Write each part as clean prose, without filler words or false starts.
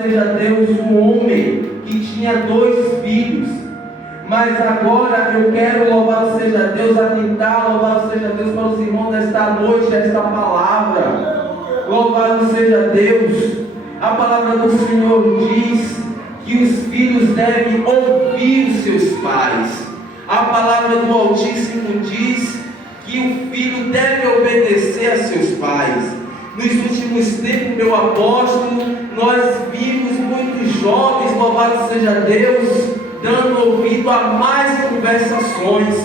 Seja Deus um homem que tinha 2 filhos, mas agora eu quero, louvado seja Deus, atentar, louvado seja Deus para os irmãos desta noite, esta palavra. Louvado seja Deus. A palavra do Senhor diz que os filhos devem ouvir os seus pais. A palavra do Altíssimo diz que o filho deve obedecer a seus pais. Nos últimos tempos, meu apóstolo, nós vimos muitos jovens, louvado seja Deus, dando ouvido a mais conversações.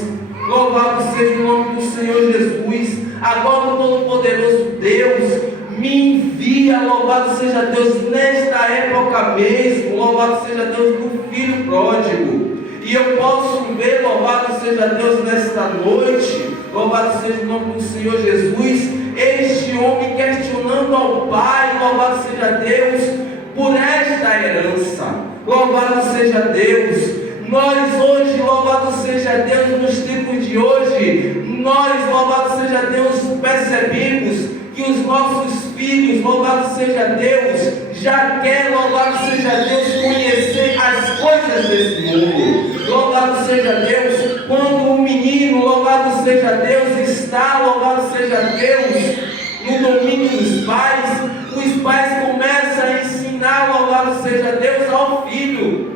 Louvado seja o nome do Senhor Jesus. Agora o Todo-Poderoso Deus me envia, louvado seja Deus, nesta época mesmo, louvado seja Deus, do Filho Pródigo. E eu posso ver, louvado seja Deus, nesta noite, louvado seja o nome do Senhor Jesus, este homem questionando ao Pai, louvado seja Deus, por esta herança. Louvado seja Deus. Nós hoje, louvado seja Deus, nos tempos de hoje, nós, louvado seja Deus, percebemos que os nossos filhos, louvado seja Deus, já querem, louvado seja Deus, conhecer as coisas desse mundo. Louvado seja Deus, quando o menino, louvado seja Deus, está, louvado seja Deus, no domínio dos pais, os pais começam a ensinar, louvado seja Deus, ao filho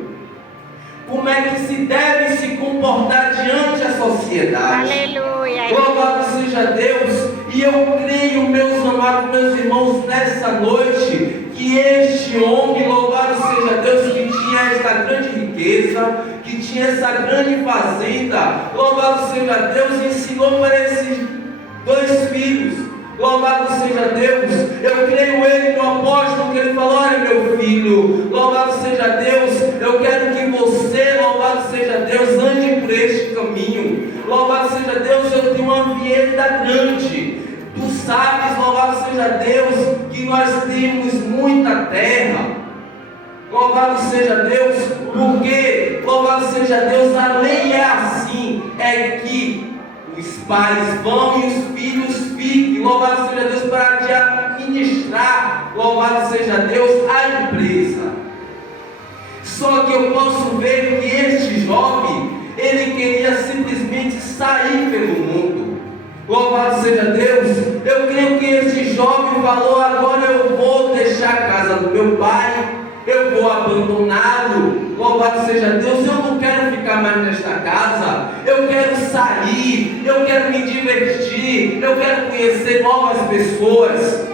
como é que se deve se comportar diante da sociedade. Aleluia. Louvado seja Deus. E eu creio, meus amados, meus irmãos, nessa noite, que este homem, louvado seja Deus, que tinha esta grande riqueza, que tinha essa grande fazenda, louvado seja Deus, ensinou para esses 2 filhos. Louvado seja Deus. Eu creio ele no apóstolo, que ele falou: olha, meu filho, louvado seja Deus, eu quero que você, louvado seja Deus, ande por este caminho. Louvado seja Deus, eu tenho uma vinheta grande. Tu sabes, louvado seja Deus, que nós temos muita terra. Louvado seja Deus, porque, louvado seja Deus, a lei é assim, é que os pais vão e os filhos fiquem, louvado seja Deus, para te administrar, louvado seja Deus, a empresa. Só que eu posso ver que este jovem, ele queria simplesmente sair pelo mundo. Louvado seja Deus. Eu creio que este jovem falou: agora eu vou deixar a casa do meu pai, eu vou abandoná-lo. Louvado seja Deus, eu não quero ficar mais nesta casa, eu quero sair, eu quero me divertir, eu quero conhecer novas pessoas.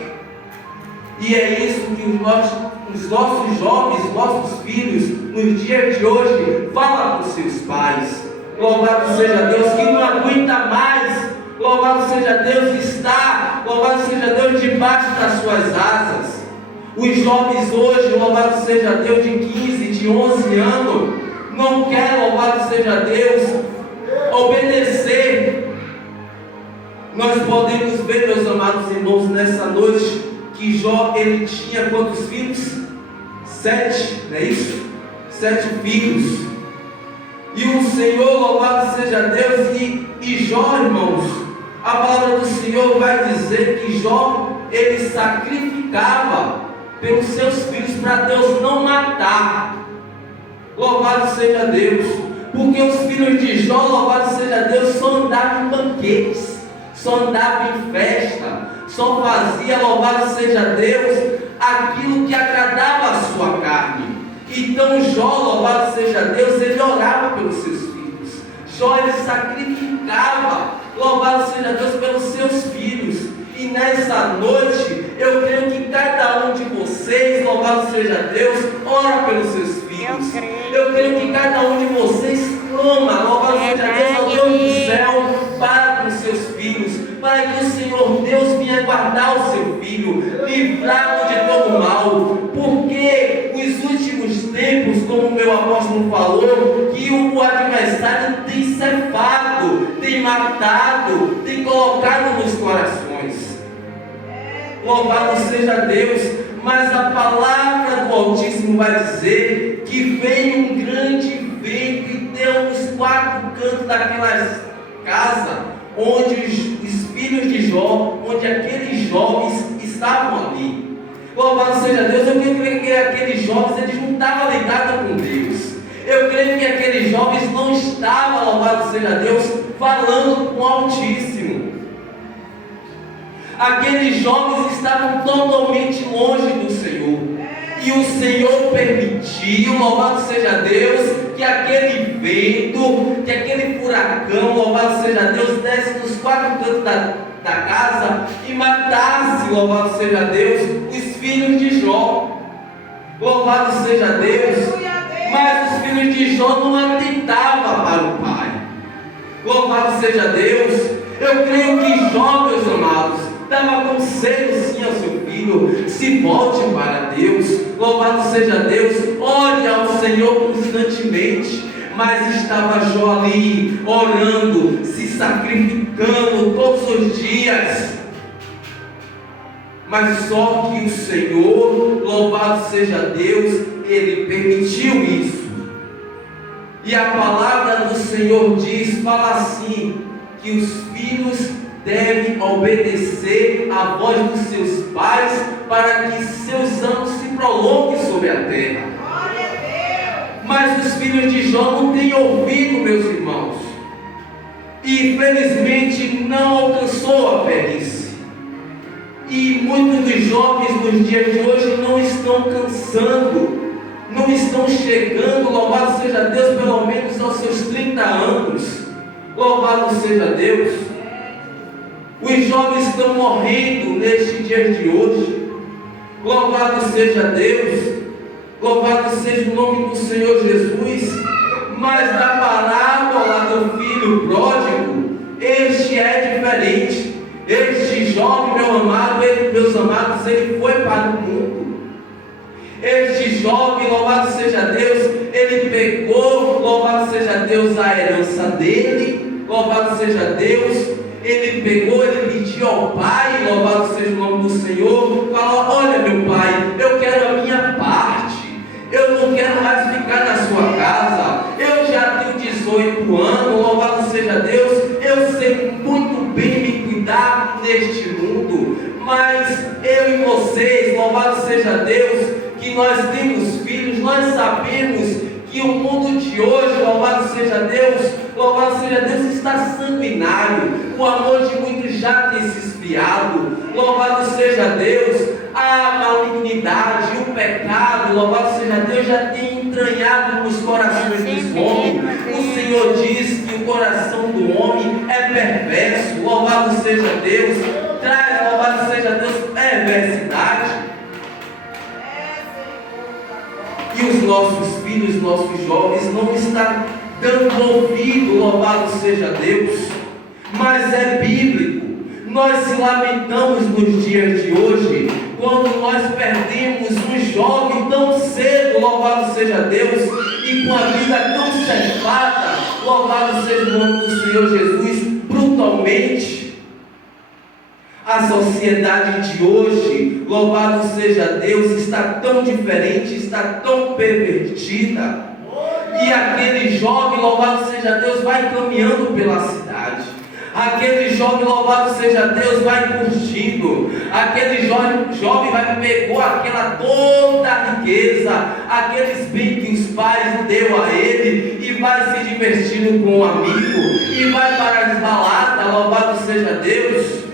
E é isso que os nossos jovens, nossos filhos, nos dias de hoje, falam com seus pais. Louvado seja Deus, que não aguenta mais, louvado seja Deus, está, louvado seja Deus, debaixo das suas asas. Os jovens hoje, louvado seja Deus, de 15, de 11 anos, não querem, louvado seja Deus, obedecer. Nós podemos ver, meus amados irmãos, nessa noite, que Jó, ele tinha quantos filhos? 7, não é isso? 7 filhos. E o Senhor, louvado seja Deus, e Jó, irmãos, a palavra do Senhor vai dizer que Jó, ele sacrificava pelos seus filhos, para Deus não matar. Louvado seja Deus, porque os filhos de Jó, louvado seja Deus, só andavam em banquetes, só andavam em festa, só fazia, louvado seja Deus, aquilo que agradava a sua carne. Então Jó, louvado seja Deus, ele orava pelos seus filhos. Jó, ele sacrificava, louvado seja Deus, pelos seus filhos. E nessa noite, eu creio que cada um de vocês, louvado seja Deus, ora pelos seus filhos. Eu creio que cada um de vocês clama, louvado seja Deus, ao Deus do céu, para com seus filhos, para que o Senhor Deus venha guardar o seu filho, livrá-lo de todo mal, porque os últimos tempos, como o meu apóstolo falou, que o adversário tem cefado, tem matado, tem colocado nos corações. Louvado seja Deus, mas a palavra do Altíssimo vai dizer que veio um grande vento e deu nos 4 cantos daquelas casas, onde os filhos de Jó, onde aqueles jovens estavam ali. Louvado seja Deus. Eu creio que aqueles jovens, eles não estavam ligados com Deus. Eu creio que aqueles jovens não estavam, louvado seja Deus, falando com o Altíssimo. Aqueles jovens estavam totalmente longe do Senhor. E o Senhor permitiu, louvado seja Deus, que aquele vento, que aquele furacão, louvado seja Deus, desse nos quatro cantos da casa e matasse, louvado seja Deus, os filhos de Jó. Louvado seja Deus. Mas os filhos de Jó não atentavam para o pai. Louvado seja Deus. Eu creio que Jó, meus amados, dava conselho sim ao seu filho: se volte para Deus. Louvado seja Deus. Ore ao Senhor constantemente. Mas estava Jó ali, orando, se sacrificando todos os dias. Mas só que o Senhor, louvado seja Deus, Ele permitiu isso. E a palavra do Senhor diz, fala assim, que os filhos devem obedecer à voz dos seus pais, para que seus anos se prolonguem sobre a terra. Mas os filhos de Jó não têm ouvido, meus irmãos, e infelizmente não alcançou a velhice. E muitos dos jovens nos dias de hoje não estão cansando, não estão chegando, louvado seja Deus, pelo menos aos seus 30 anos. Louvado seja Deus. Os jovens estão morrendo neste dia de hoje. Louvado seja Deus. Louvado seja o nome do Senhor Jesus. Mas da parábola do filho pródigo, este é diferente. Este jovem, meus amados, ele foi para o mundo. Este jovem, louvado seja Deus, ele pegou, louvado seja Deus, a herança dele. Louvado seja Deus. Ele pegou, ele pediu ao pai, louvado seja o nome do Senhor, falou: olha, meu pai, eu quero a minha parte, eu não quero mais ficar na sua casa, eu já tenho 18 anos, louvado seja Deus, eu sei muito bem me cuidar neste mundo, mas eu e vocês, louvado seja Deus, que nós temos filhos, nós sabemos que o mundo de hoje, louvado seja Deus, está sanguinário, o amor de muitos já tem se esfriado, louvado seja Deus, a malignidade, o pecado, louvado seja Deus, já tem entranhado nos corações dos homens. O Senhor diz que o coração do homem é perverso, louvado seja Deus, traz, louvado seja Deus, perversidade. E os nossos filhos, nossos jovens não estão dando ouvido, louvado seja Deus, mas é bíblico. Nós se lamentamos nos dias de hoje, quando nós perdemos um jovem tão cedo, louvado seja Deus, e com a vida tão cefada, louvado seja o nome do Senhor Jesus, brutalmente. A sociedade de hoje, louvado seja Deus, está tão diferente, está tão pervertida. E aquele jovem, louvado seja Deus, vai caminhando pela cidade. Aquele jovem, louvado seja Deus, vai curtindo. Aquele jovem pegou aquela toda a riqueza, aqueles bens que os pais deu a ele, e vai se divertindo com um amigo, e vai para as baladas, louvado seja Deus.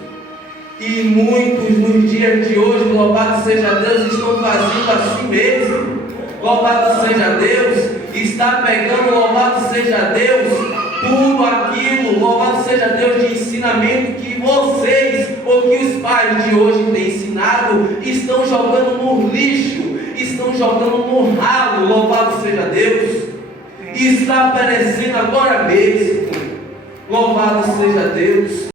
E muitos nos dias de hoje, louvado seja Deus, estão fazendo assim mesmo. Louvado seja Deus, está pegando, louvado seja Deus, tudo aquilo, louvado seja Deus, de ensinamento que vocês, ou que os pais de hoje têm ensinado, estão jogando no lixo, estão jogando no ralo, louvado seja Deus, e está aparecendo agora mesmo. Louvado seja Deus.